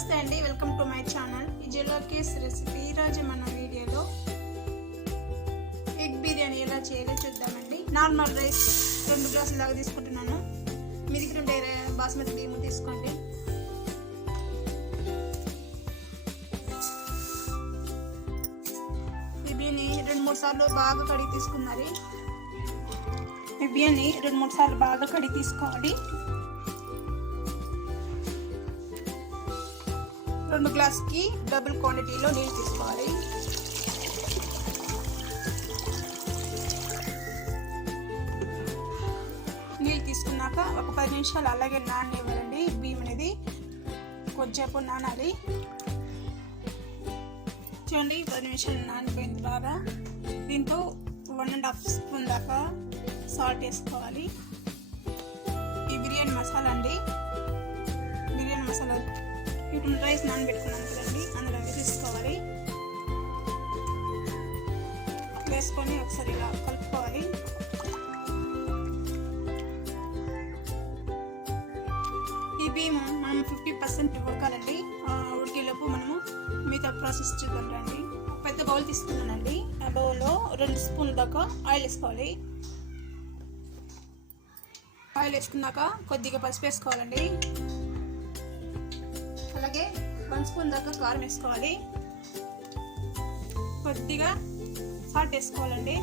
నమస్తే అండి, welcome to my channel Vijayalokesh recipe. ఈరోజు మన వీడియోలో ఎగ్ బిర్యానీ ఎలా చేయాలో చూద్దామండి. నార్మల్ రైస్ 2 గ్లాసుల దాకా తీసుకుంటున్నాను. మీ దగ్గర ఉండే బాస్మతి బియ్యం తీసుకోండి. ఈ బియ్యాన్ని 2-3 సార్లు బాగా కడిగి తీసుకున్నారు. ఈ బియ్యాన్ని 2-3 సార్లు బాగా కడిగి తీసుకోవాలి. 2 గ్లాసుకి డబుల్ క్వాంటిటీలో నీళ్ళు తీసుకోవాలి. నీళ్ళు తీసుకున్నాక ఒక 10 నిమిషాలు అలాగే నాననివ్వాలండి. బియ్యం అనేది కొంచెంసేపు నానాలి. చూడండి, 10 నిమిషాలు నానిపోయింది బాగా. దీంతో 1.5 స్పూన్ దాకా సాల్ట్ వేసుకోవాలి. ఈ బిర్యానీ మసాలా అండి. బిర్యానీ మసాలా ఇప్పుడు రైస్ నానబెట్టుకున్నాను కదండి, అందులో వేసుకోవాలి. వేసుకొని ఒకసారి ఇలా కలుపుకోవాలి. ఈ బియ్యం మనం 50% ఉడకాలండి. ఉడికేలోపు మనము మిగతా ప్రాసెస్ చూద్దాం రండి. పెద్ద బౌల్ తీసుకున్నానండి. ఆ బౌల్లో 2 స్పూన్ల దాకా ఆయిల్ వేసుకోవాలి. ఆయిల్ వేసుకున్నాక కొద్దిగా పసుపు వేసుకోవాలండి. అలాగే 1 స్పూన్ దాకా కారం వేసుకోవాలి. కొద్దిగా సాల్ట్ వేసుకోవాలండి.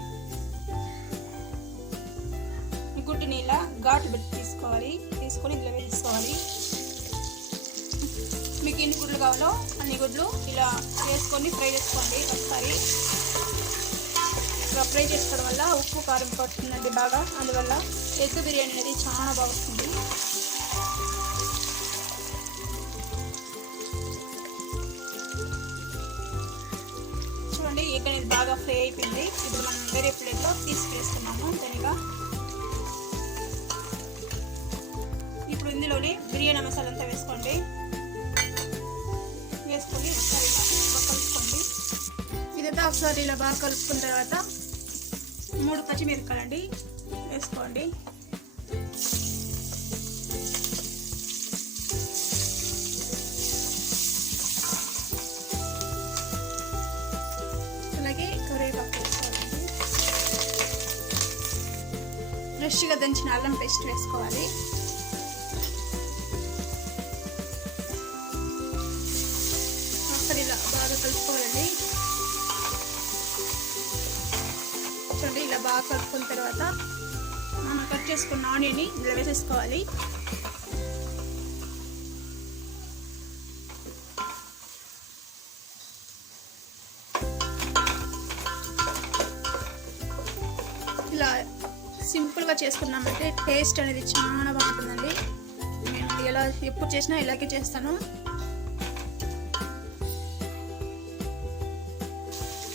గుడ్డుని ఇలా ఘాటు పెట్టి తీసుకోవాలి. తీసుకొని ఇలా వేసుకోవాలి. మీకు ఎన్ని గుడ్లు కావాలో అన్ని గుడ్లు ఇలా వేసుకొని ఫ్రై చేసుకోండి. ఒకసారి ఇలా ఫ్రై చేసుకోవడం వల్ల ఉప్పు కారం పడుతుందండి బాగా. అందువల్ల ఎగ్ బిర్యానీ అనేది చాలా బాగుంటుంది. చూడండి, ఎగ్ అనేది బాగా ఫ్రై అయిపోయింది. ఇప్పుడు మనం వేరే ప్లేట్లో తీసుకేస్తున్నాము తనిగా. ఇప్పుడు ఇందులోనే బిర్యానీ మసాలా అంతా వేసుకోండి. వేసుకొని ఒకసారి బాగా కలుపుకోండి. ఇదంతా ఒకసారి ఇలా బాగా కలుపుకున్న తర్వాత 3 పచ్చిమిరపకాయలండి వేసుకోండి. అలాగే కరివేపాకు వేసుకోవాలండి. ఫ్రెష్గా దంచిన అల్లం పేస్ట్ వేసుకోవాలి. ఒకసారి ఇలా బాగా కలుపుకోవాలండి. చూడండి, ఇలా బాగా కలుపుకున్న తర్వాత మనం కట్ చేసుకున్న ఆనియన్ని ఇలా వేసేసుకోవాలి. ఇలా సింపుల్గా చేసుకున్నామంటే టేస్ట్ అనేది చాలా బాగుంటుందండి. నేను ఎలా ఎప్పుడు చేసినా ఇలాగే చేస్తాను.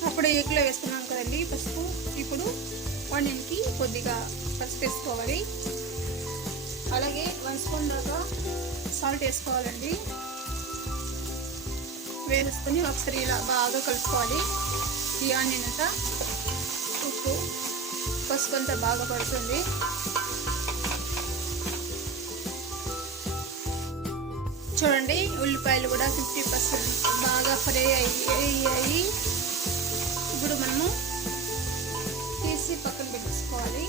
అప్పుడు ఎగ్లో వేసుకున్నాం కదండి పసుపు. ఇప్పుడు ఆనియన్కి కొద్దిగా పసుపు వేసుకోవాలి. అలాగే 1 స్పూన్ దాకా సాల్ట్ వేసుకోవాలండి. వేసుకొని ఒకసారి ఇలా బాగా కలుపుకోవాలి. ఈ ఆనియన్ అంతా ఉప్పు పసుపు అంతా బాగా పడుతుంది. చూడండి, ఉల్లిపాయలు కూడా 50% బాగా ఫ్రై అయ్యాయి. ఇప్పుడు మనము తీసి పక్కన పెట్టేసుకోవాలి.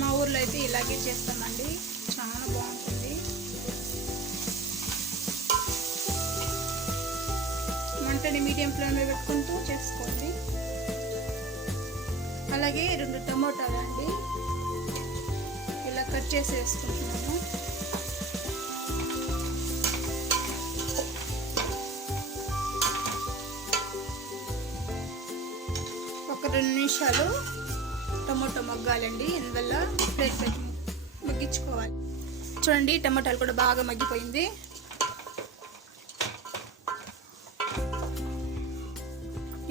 మా ఊర్లో అయితే ఇలాగే చేస్తామండి, చాలా బాగుంటుంది. మంటని మీడియం ఫ్లేమ్లో పెట్టుకుంటూ చేసుకోండి. అలాగే 2 టమోటాలు అండి ఇలా కట్ చేసి వేసుకుంటున్నాను. ఒక 2 నిమిషాలు టమోటా మగ్గాలండి. అందువల్ల ప్లేట్ పెట్టి మగ్గించుకోవాలి. చూడండి, టమోటాలు కూడా బాగా మగ్గిపోయింది.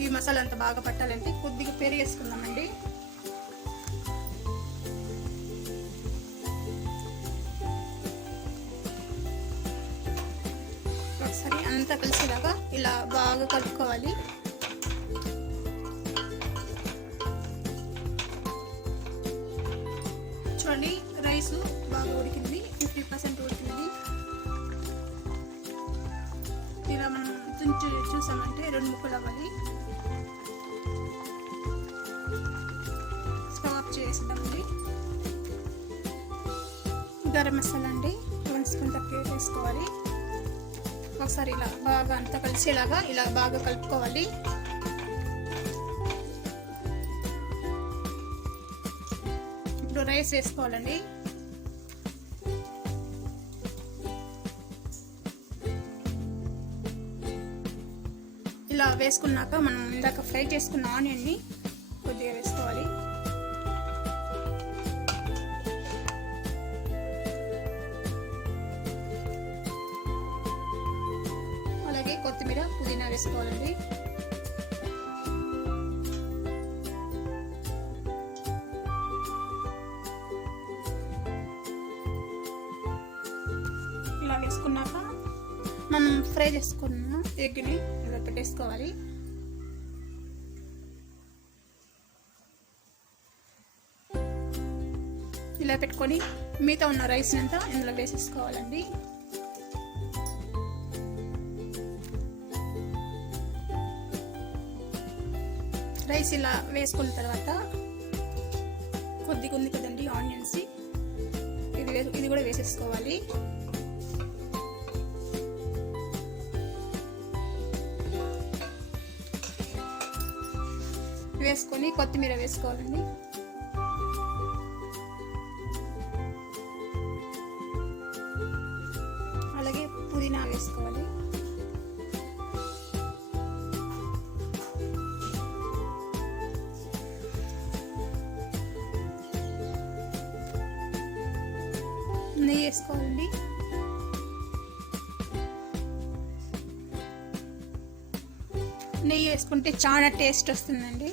ఈ మసాలా అంతా బాగా పట్టాలంటే కొద్దిగా పెరుగు వేసుకుందామండి. ఒకసారి అంతా కలిసేలాగా ఇలా బాగా కలుపుకోవాలి. రైస్ బాగా ఉడికింది, 50% ఉడికింది. ఇలా మనం తుంచి చూసామంటే 2 ముక్కలు అవ్వాలి. స్టవ్ ఆఫ్ చేసేద్దామండి. గరం మసాలా అండి 1 స్పూన్ తక్కువ వేసుకోవాలి. ఒకసారి ఇలా బాగా అంతా కలిసేలాగా ఇలా బాగా కలుపుకోవాలి. ఇప్పుడు రైస్ వేసుకోవాలండి. ఇలా వేసుకున్నాక మనం ఇందాక ఫ్రై చేసుకున్న ఆనియన్ని కొద్దిగా వేసుకోవాలి. అలాగే కొత్తిమీర, పుదీనా వేసుకోవాలండి. ఇలా వేసుకున్నాక మనం ఫ్రై చేసుకున్న ఎగ్ని ఇలా పెట్టేసుకోవాలి. ఇలా పెట్టుకొని మిగతా ఉన్న రైస్ అంతా ఇందులో వేసేసుకోవాలండి. రైస్ ఇలా వేసుకున్న తర్వాత కొద్దిగా ఉంది కదండి ఆనియన్స్, ఇది కూడా వేసేసుకోవాలి. వేసుకొని కొత్తిమీర వేసుకోవాలండి. అలాగే పుదీనా వేసుకోవాలి. నెయ్యి వేసుకోవాలండి. నెయ్యి వేసుకుంటే చాలా టేస్ట్ వస్తుందండి.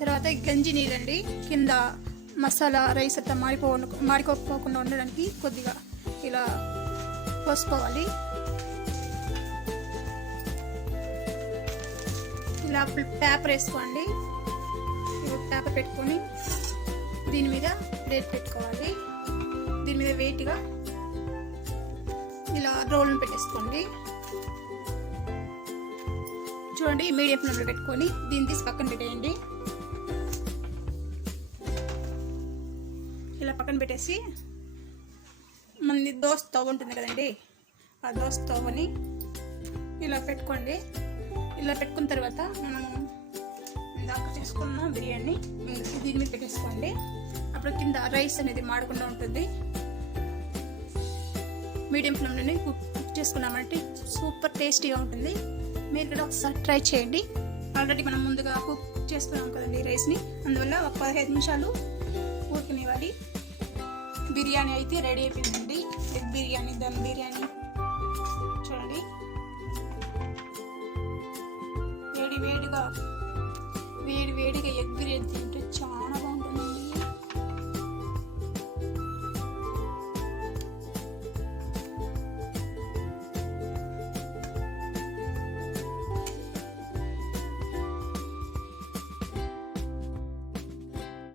తర్వాత గంజి నీళ్ళండి. కింద మసాలా రైస్ అంతా మాడిపోకుండా ఉండడానికి కొద్దిగా ఇలా పోసుకోవాలి. ఇలా పేపర్ వేసుకోండి. పేపర్ పెట్టుకొని దీని మీద ప్లేట్ పెట్టుకోవాలి. దీని మీద వెయిట్గా ఇలా రోల్ని పెట్టేసుకోండి. చూడండి, మీడియం ఫ్లేమ్లో పెట్టుకొని దీన్ని తీసి పక్కన పెట్టేయండి. ఇలా పక్కన పెట్టేసి మనది దోశ స్టవ్ ఉంటుంది కదండి, ఆ దోశ స్టవ్ని ఇలా పెట్టుకోండి. ఇలా పెట్టుకున్న తర్వాత మనం ఇందాక చేసుకున్న బిర్యానీ దీని మీద పెట్టేసుకోండి. అప్పుడు కింద రైస్ అనేది మాడకుండా ఉంటుంది. మీడియం ఫ్లేమ్లోనే కుక్ చేసుకున్నామంటే సూపర్ టేస్టీగా ఉంటుంది. మీరు కూడా ఒకసారి ట్రై చేయండి. ఆల్రెడీ మనం ముందుగా కుక్ చేసుకున్నాం కదండి రైస్ని, అందువల్ల ఒక 15 నిమిషాలు ఉడకనివ్వాలి. బిర్యానీ అయితే రెడీ అయిపోయిందండి. ఎగ్ బిర్యానీ, దమ్ బిర్యానీ. చూడండి, వేడిగా ఎగ్ బిర్యానీ తింటే చాలా బాగుంటుంది.